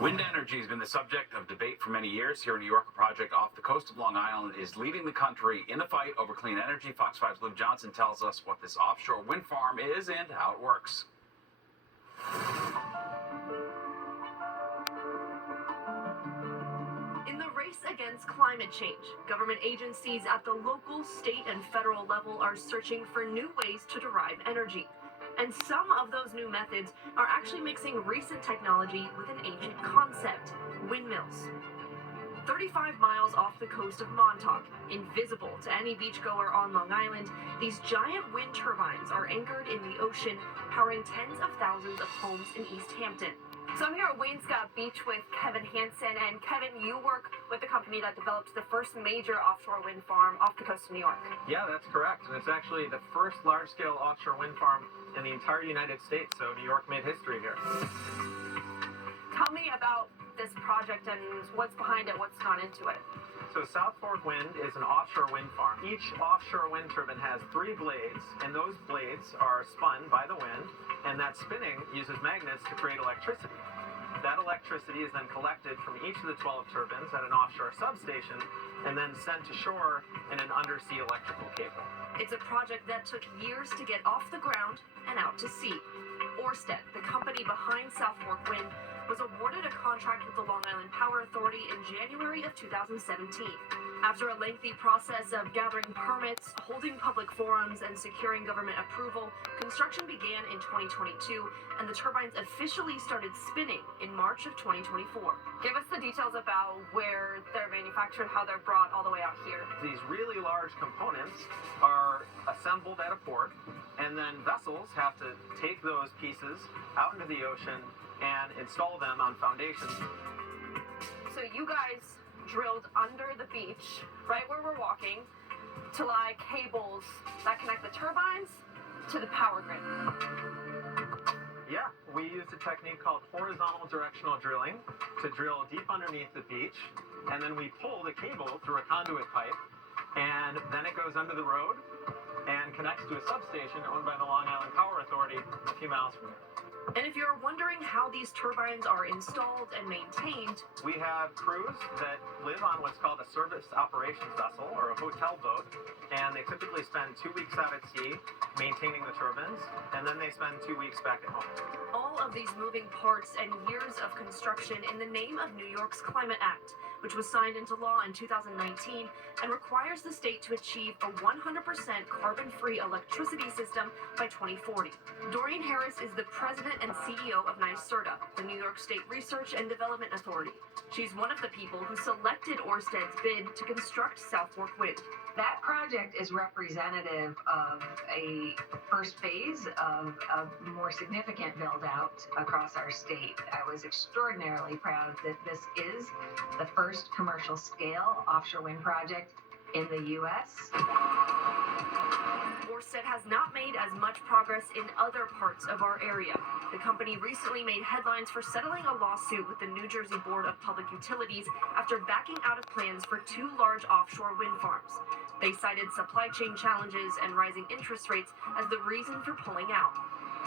Wind energy has been the subject of debate for many years. Here in New York, a project off the coast of Long Island is leading the country in the fight over clean energy. Fox 5's Liv Johnson tells us what this offshore wind farm is and how it works. In the race against climate change, government agencies at the local, state, and federal level are searching for new ways to derive energy. And some of those new methods are actually mixing recent technology with an ancient concept: windmills. 35 miles off the coast of Montauk, invisible to any beachgoer on Long Island, these giant wind turbines are anchored in the ocean, powering tens of thousands of homes in East Hampton. So I'm here at Wainscott Beach with Kevin Hansen, and Kevin, you work with the company that developed the first major offshore wind farm off the coast of New York. Yeah, that's correct. And it's actually the first large-scale offshore wind farm in the entire United States, so New York made history here. Tell me about this project and what's behind it, what's gone into it. So South Fork Wind is an offshore wind farm. Each offshore wind turbine has 3 blades, and those blades are spun by the wind, and that spinning uses magnets to create electricity. That electricity is then collected from each of the 12 turbines at an offshore substation and then sent to shore in an undersea electrical cable. It's a project that took years to get off the ground and out to sea. Ørsted, the company behind South Fork Wind, was awarded a contract with the Long Island Power Authority in January of 2017. After a lengthy process of gathering permits, holding public forums, and securing government approval, construction began in 2022, and the turbines officially started spinning in March of 2024. Give us the details about where they're manufactured, how they're brought all the way out here. These really large components are assembled at a port, and then vessels have to take those pieces out into the ocean and install them on foundations. So you guys drilled under the beach, right where we're walking, to lie cables that connect the turbines to the power grid. Yeah, we used a technique called horizontal directional drilling to drill deep underneath the beach, and then we pull the cable through a conduit pipe, and then it goes under the road and connects to a substation owned by the Long Island Power Authority a few miles from here. And if you're wondering how these turbines are installed and maintained, we have crews that live on what's called a service operations vessel, or a hotel boat, and they typically spend 2 weeks out at sea maintaining the turbines, and then they spend 2 weeks back at home. All of these moving parts and years of construction in the name of New York's Climate Act, which was signed into law in 2019 and requires the state to achieve a 100% carbon-free electricity system by 2040. Dorian Harris is the president and CEO of NYSERDA, the New York State Research and Development Authority. She's one of the people who selected Ørsted's bid to construct South Fork Wind. That project is representative of a first phase of a more significant build-out across our state. I was extraordinarily proud that this is the first commercial-scale offshore wind project in the U.S. Ørsted has not made as much progress in other parts of our area. The company recently made headlines for settling a lawsuit with the New Jersey Board of Public Utilities after backing out of plans for 2 large offshore wind farms. They cited supply chain challenges and rising interest rates as the reason for pulling out.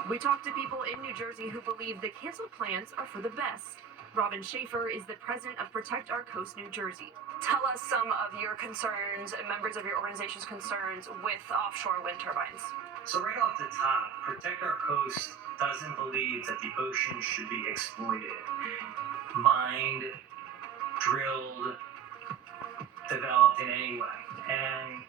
We talked to people in New Jersey who believe the canceled plans are for the best. Robin Schaefer is the president of Protect Our Coast New Jersey. Tell us some of your concerns and members of your organization's concerns with offshore wind turbines. So right off the top, Protect Our Coast doesn't believe that the ocean should be exploited, mined, drilled, developed in any way. And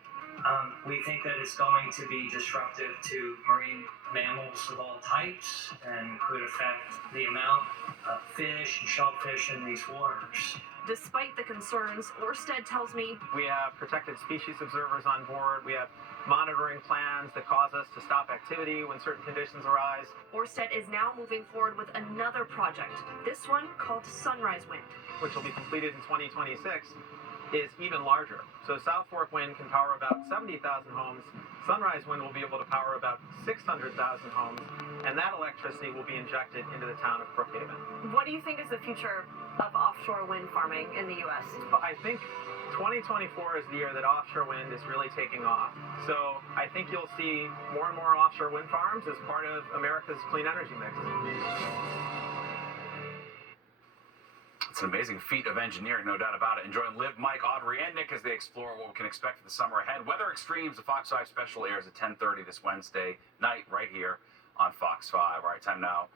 we think that it's going to be disruptive to marine mammals of all types and could affect the amount of fish and shellfish in these waters. Despite the concerns, Ørsted tells me, we have protected species observers on board. We have monitoring plans that cause us to stop activity when certain conditions arise. Ørsted is now moving forward with another project, this one called Sunrise Wind, which will be completed in 2026, is even larger. So South Fork Wind can power about 70,000 homes. Sunrise Wind will be able to power about 600,000 homes, and that electricity will be injected into the town of Brookhaven. What do you think is the future of offshore wind farming in the U.S.? I think 2024 is the year that offshore wind is really taking off. So I think you'll see more and more offshore wind farms as part of America's clean energy mix. an amazing feat of engineering, no doubt about it. And join Liv, Mike, Audrey, and Nick as they explore what we can expect for the summer ahead. Weather Extremes, the Fox 5 special airs at 10:30 this Wednesday night right here on Fox 5. All right, time now